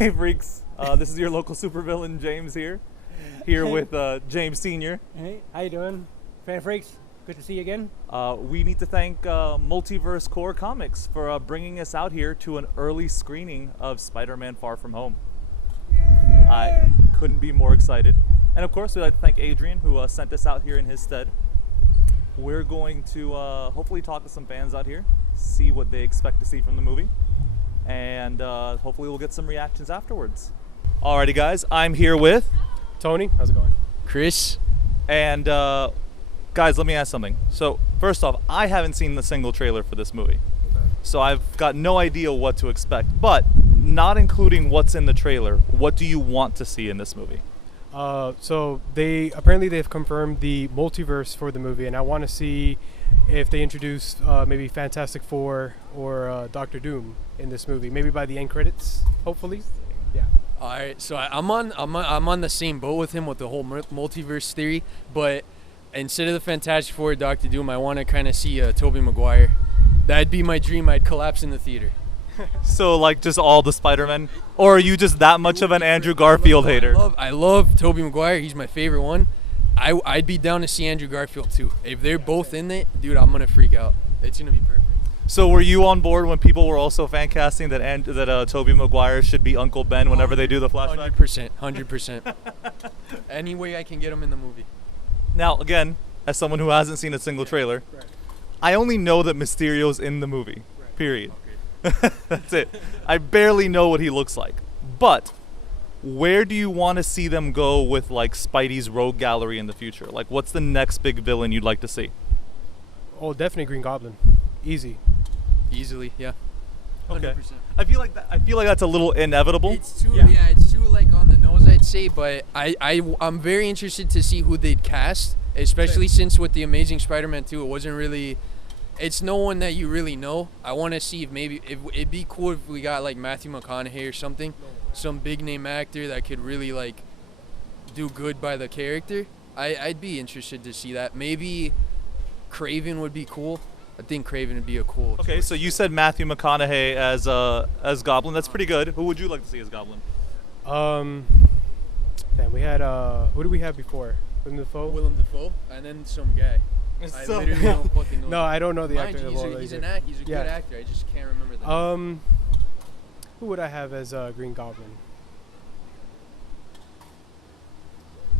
Hey freaks, this is your local supervillain James here with James Sr. Hey, how you doing? Fan freaks, good to see you again. We need to thank Multiverse Core Comics for bringing us out here to an early screening of Spider-Man Far From Home. Yay! I couldn't be more excited. And of course, we'd like to thank Adrian who sent us out here in his stead. We're going to hopefully talk to some fans out here, see what they expect to see from the movie, and hopefully we'll get some reactions afterwards. Alrighty guys, I'm here with Tony, how's it going? Chris. And guys, let me ask something. So first off, I haven't seen the single trailer for this movie, so I've got no idea what to expect. But not including what's in the trailer, what do you want to see in this movie? So they've confirmed the multiverse for the movie, and I want to see if they introduce maybe Fantastic Four or Doctor Doom in this movie. Maybe by the end credits, hopefully. Yeah. All right, so I'm on the same boat with him with the whole multiverse theory, but instead of the Fantastic Four or Doctor Doom, I want to kind of see Tobey Maguire. That'd be my dream. I'd collapse in the theater. So like just all the Spider-Men, or are you just that much of an Andrew Garfield hater? I love Tobey Maguire. He's my favorite one. I'd be down to see Andrew Garfield too. If they're both in it, dude, I'm gonna freak out. It's gonna be perfect. So were you on board when people were also fan casting that Tobey Maguire should be Uncle Ben whenever they do the flashback? 100%. Any way I can get him in the movie. Now again, as someone who hasn't seen a single trailer, I only know that Mysterio's in the movie. Period. That's it. I barely know what he looks like. But where do you want to see them go with like Spidey's rogue gallery in the future? Like what's the next big villain you'd like to see? Oh, definitely Green Goblin. Easily, yeah. 100%. Okay. I feel like that's a little inevitable. It's too it's too like on the nose, I'd say, but I'm very interested to see who they'd cast, especially since with the Amazing Spider-Man 2, it wasn't really. It's no one that you really know. I want to see if it'd be cool if we got like Matthew McConaughey or something, some big name actor that could really like do good by the character. I'd be interested to see that. Maybe Craven would be cool. I think Craven would be a cool. Okay, choice. so you said Matthew McConaughey as Goblin. That's pretty good. Who would you like to see as Goblin? We had who did we have before? Willem Dafoe, and then some guy. I literally don't fucking know. No, I don't know the Mind actor. He's a good actor. I just can't remember the name. Who would I have as Green Goblin?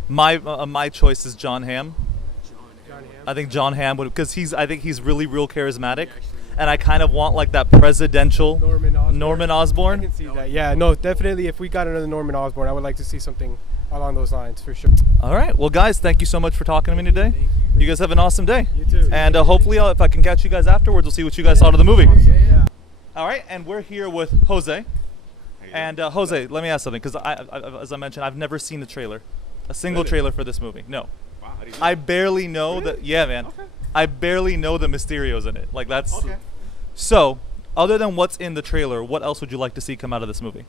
My choice is John Hamm. John Hamm. I think John Hamm would, because I think he's really real charismatic, and I kind of want like that presidential Norman Osborn. I can see that. Yeah, no, definitely. If we got another Norman Osborn, I would like to see something along those lines for sure. All right, well guys, thank you so much for talking to me today. You guys have an awesome day. You too. And hopefully, if I can catch you guys afterwards, we'll see what you guys thought of the movie. Yeah. All right, and we're here with Jose. And Jose, let me ask something, because as I mentioned, I've never seen the trailer, a single trailer for this movie. No. Wow, how do you know? I barely know that. Yeah, man. Okay. I barely know that Mysterio's in it. Like that's. Okay. So, other than what's in the trailer, what else would you like to see come out of this movie?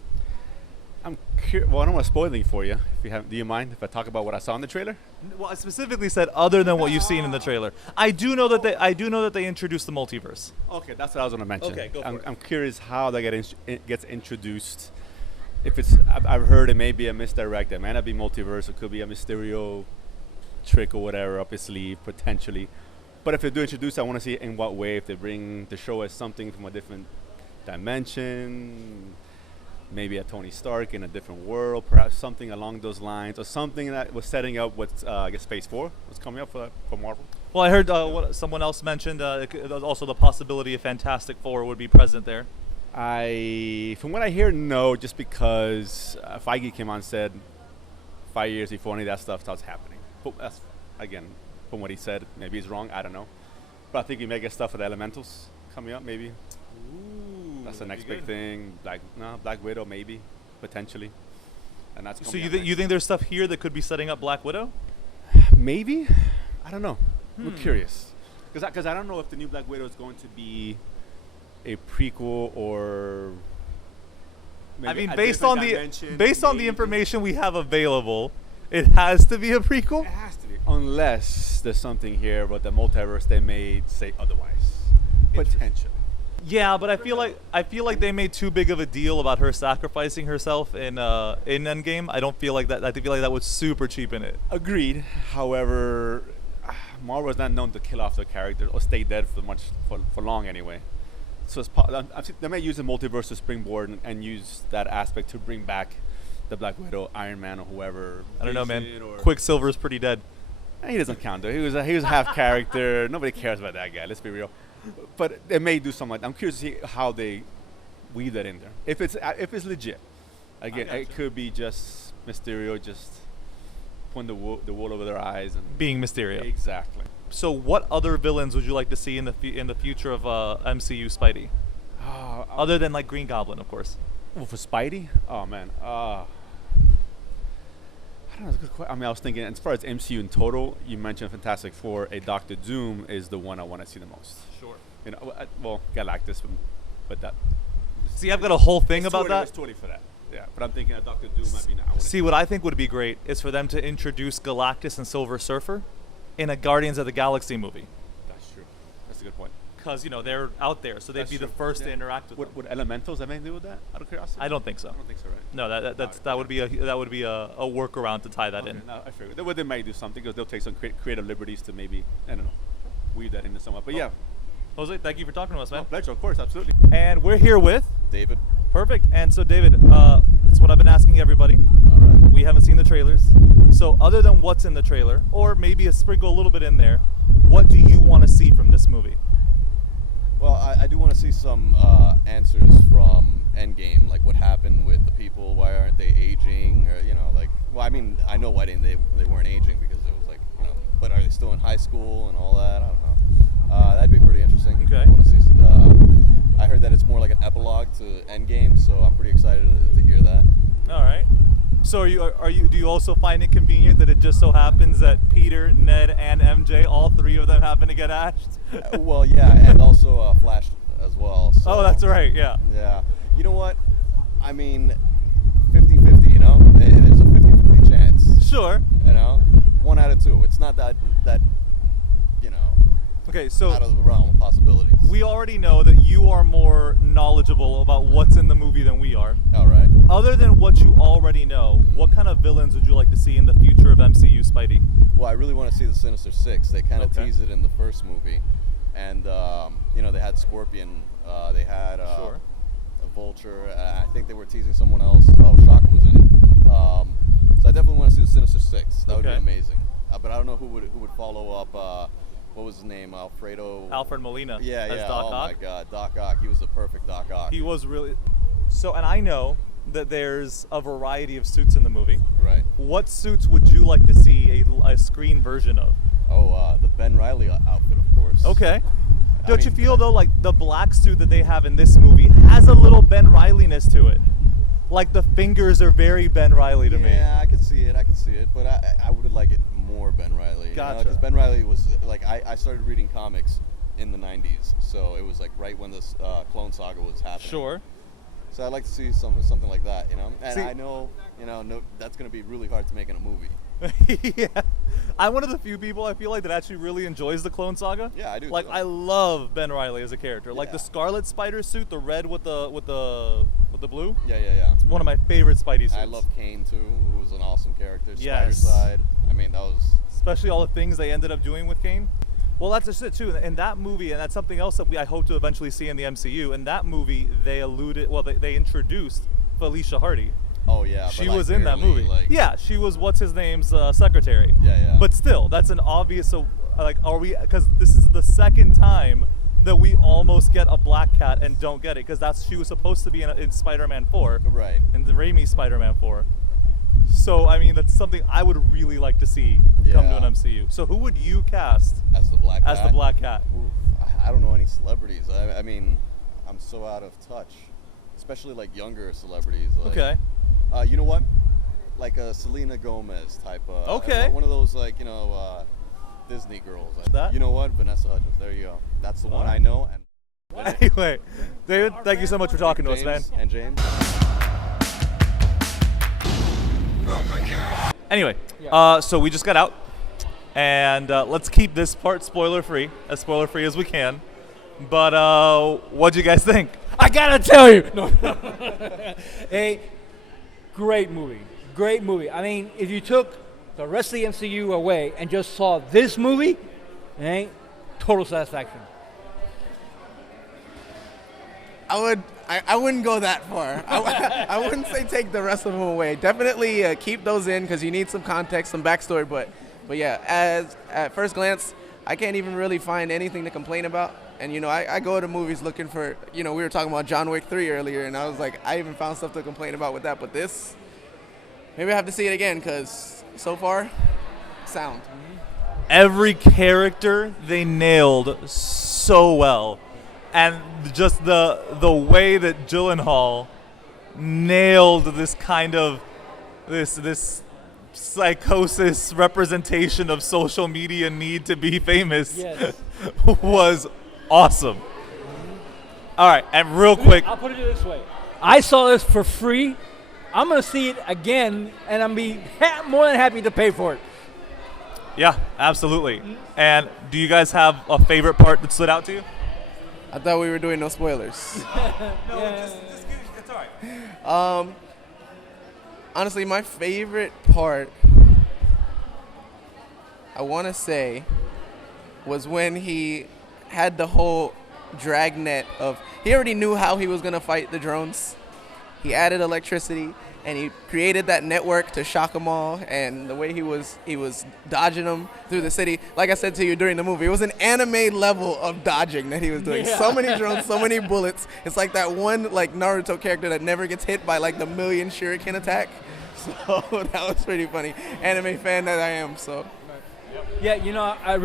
Well, I don't want to spoil anything for you. If you have, do you mind if I talk about what I saw in the trailer? Well, I specifically said other than what you've seen in the trailer. I do know that they introduced the multiverse. Okay, that's what I was going to mention. Okay, go for it. I'm curious how that gets introduced. If it's, I've heard it may be a misdirect. It might not be multiverse. It could be a Mysterio trick or whatever up his sleeve potentially. But if they do introduce, I want to see in what way. If they bring the show as something from a different dimension. Maybe a Tony Stark in a different world, perhaps something along those lines, or something that was setting up what I guess Phase 4 was coming up for Marvel. Well, I heard what someone else mentioned. Also, the possibility of Fantastic Four would be present there. From what I hear, no, just because Feige came on and said 5 years before any of that stuff starts happening. But that's, again, from what he said, maybe he's wrong, I don't know. But I think we may get stuff for the Elementals coming up, maybe. Ooh, that's the next big thing. Black Widow, maybe, potentially. And that's so you think there's stuff here that could be setting up Black Widow? Maybe, I don't know. I'm curious because I don't know if the new Black Widow is going to be a prequel or. Maybe based on the information we have available, it has to be a prequel. It has to be, unless there's something here about the multiverse they may say otherwise. Potentially. Yeah, but I feel like they made too big of a deal about her sacrificing herself in Endgame. I don't feel like that. I feel like that was super cheapen it. Agreed. However, Marvel is not known to kill off their characters or stay dead for long anyway. So they may use the multiverse to springboard and use that aspect to bring back the Black Widow, Iron Man, or whoever. I don't know, man. Quicksilver's pretty dead. He doesn't count though. He was a half character. Nobody cares about that guy. Let's be real. But they may do something like that. I'm curious to see how they weave that in there. If it's legit, again, it could be just Mysterio just putting the wool over their eyes and being Mysterio. Exactly. So, what other villains would you like to see in the future of MCU Spidey? Other than like Green Goblin, of course. Well, for Spidey, oh man, I don't know. It's a good question. I mean, I was thinking as far as MCU in total, you mentioned Fantastic Four. A Doctor Doom is the one I want to see the most. Sure. You know, well, Galactus, but that. See, I've got a whole thing about that. It's totally for that. Yeah, but I'm thinking that Doctor Doom might be. See, what I think would be great is for them to introduce Galactus and Silver Surfer in a Guardians of the Galaxy movie. That's true. That's a good point. Because they're out there, so they'd be the first to interact with them. Would Elementals have anything to do with that? Out of curiosity. I don't think so. I don't think so, right? No, that would be a workaround to tie that in. No, I figured they might do something because they'll take some creative liberties to maybe I don't know weave that into somewhat. But yeah, Jose, thank you for talking to us, man. Pleasure, of course, absolutely. And we're here with David. Perfect. And so, David, it's what I've been asking everybody. All right. We haven't seen the trailers, so other than what's in the trailer, or maybe a sprinkle a little bit in there, what do you want to see from this movie? Well, I do want to see some answers from Endgame, like what happened with the people, why aren't they aging, or well, I mean, I know why they weren't aging because it was like, but are they still in high school and all that? I don't know. That'd be pretty interesting. Okay. I want to see. I heard that it's more like an epilogue to Endgame, so I'm pretty excited to hear that. All right. So do you also find it convenient that it just so happens that Peter, Ned, and MJ, all three of them happen to get ashed? Well, yeah, and also Flash as well. So, oh, that's right, yeah. Yeah. You know what? I mean, 50-50, There's a 50-50 chance. Sure. 1 out of 2. It's not that okay, so out of the realm of possibilities. We already know that you are more knowledgeable about what's in the movie than we are. All right. Other than what you already know, what kind of villains would you like to see in the future of MCU Spidey? Well, I really want to see the Sinister Six. They kind of teased it in the first movie. And, they had Scorpion. They had sure. a Vulture. I think they were teasing someone else. Oh, Shocker was in it. So I definitely want to see the Sinister Six. That would be amazing. But I don't know who would follow up. What was his name? Alfred Molina. Yeah, as yeah. Doc oh Ock. My God, Doc Ock. He was the perfect Doc Ock. He was really. So, and I know that there's a variety of suits in the movie. Right. What suits would you like to see a screen version of? Oh, the Ben Reilly outfit, of course. Okay. Don't you feel though like the black suit that they have in this movie has a little Ben Reilly-ness to it? Like the fingers are very Ben Reilly to me. Yeah, I could see it. But I would like it more Ben Reilly. Gotcha. Because Ben Reilly was like I started reading comics in the 90s, so it was like right when this Clone Saga was happening. Sure. So I'd like to see something like that, And See, I know, no, that's going to be really hard to make in a movie. Yeah, I'm one of the few people I feel like that actually really enjoys the Clone Saga. Yeah, I do. Like too. I love Ben Reilly as a character. Like the Scarlet Spider suit, the red with the blue. Yeah. It's one of my favorite Spidey suits. I love Kane too, who was an awesome character. Yes. Spider-Side. I mean, that was especially all the things they ended up doing with Kane. Well, that's just it too. In that movie, and that's something else that I hope to eventually see in the MCU. In that movie, they introduced Felicia Hardy. Oh yeah, she but, was in that barely, movie. Yeah, she was what's his name's secretary. Yeah. But still, that's an obvious. Are we? Because this is the second time that we almost get a Black Cat and don't get it. Because she was supposed to be in Spider-Man 4. Right. In the Raimi Spider-Man 4. So I mean, that's something I would really like to see come to an MCU. So who would you cast as the Black Cat? As the Black Cat. Oof, I don't know any celebrities. I mean, I'm so out of touch, especially like younger celebrities. Like, okay. You know what? Like a Selena Gomez type. Okay. One of those Disney girls. That? You know what? Vanessa Hudgens. There you go. That's the one I know. And anyway, David, thank you so much for talking to us, man. And James. Anyway, so we just got out, and let's keep this part spoiler-free as we can. But what'd you guys think? I gotta tell you, no. A great movie, great movie. I mean, if you took the rest of the MCU away and just saw this movie, total satisfaction. I wouldn't go that far. I wouldn't say take the rest of them away. Definitely keep those in because you need some context, some backstory. But yeah, as at first glance, I can't even really find anything to complain about. And I go to movies looking for, we were talking about John Wick 3 earlier, and I was like, I even found stuff to complain about with that. But this, maybe I have to see it again because so far, sound. Every character they nailed so well. And just the way that Gyllenhaal nailed this kind of this psychosis representation of social media need to be famous was awesome. All right, and real quick, I'll put it this way: I saw this for free. I'm gonna see it again, and I'm be more than happy to pay for it. Yeah, absolutely. And do you guys have a favorite part that stood out to you? I thought we were doing no spoilers. Just it's all right. Honestly, my favorite part, I want to say, was when he had the whole dragnet of, he already knew how he was going to fight the drones. He added electricity, and he created that network to shock them all, and the way he was dodging them through the city. Like I said to you during the movie, it was an anime level of dodging that he was doing. Yeah. So many drones, so many bullets. It's like that one like Naruto character that never gets hit by like the million shuriken attack. So that was pretty funny. Anime fan that I am, so. Yeah, I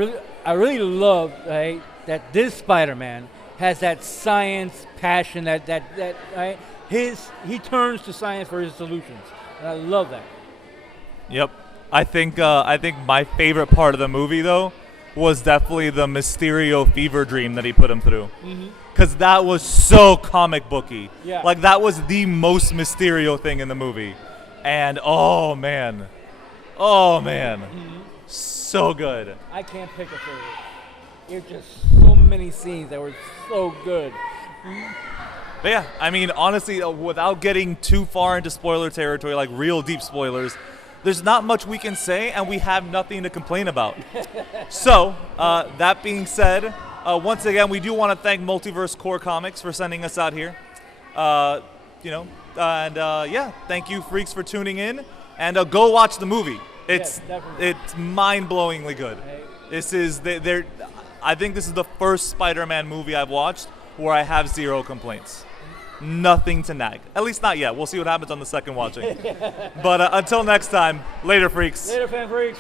really love that this Spider-Man has that science passion, that right? He turns to science for his solutions, and I love that. Yep. I think my favorite part of the movie though was definitely the Mysterio fever dream that he put him through. Because that was so comic booky. Yeah. Like that was the most Mysterio thing in the movie. And oh man. So good. I can't pick a favorite. There's just so many scenes that were so good. But yeah, I mean, honestly, without getting too far into spoiler territory, like real deep spoilers, there's not much we can say, and we have nothing to complain about. So, that being said, once again, we do want to thank Multiverse Core Comics for sending us out here. Thank you, freaks, for tuning in, and go watch the movie. It's mind-blowingly good. I think this is the first Spider-Man movie I've watched where I have zero complaints. Nothing to nag. At least not yet. We'll see what happens on the second watching. But until next time, later, freaks. Later, fan freaks.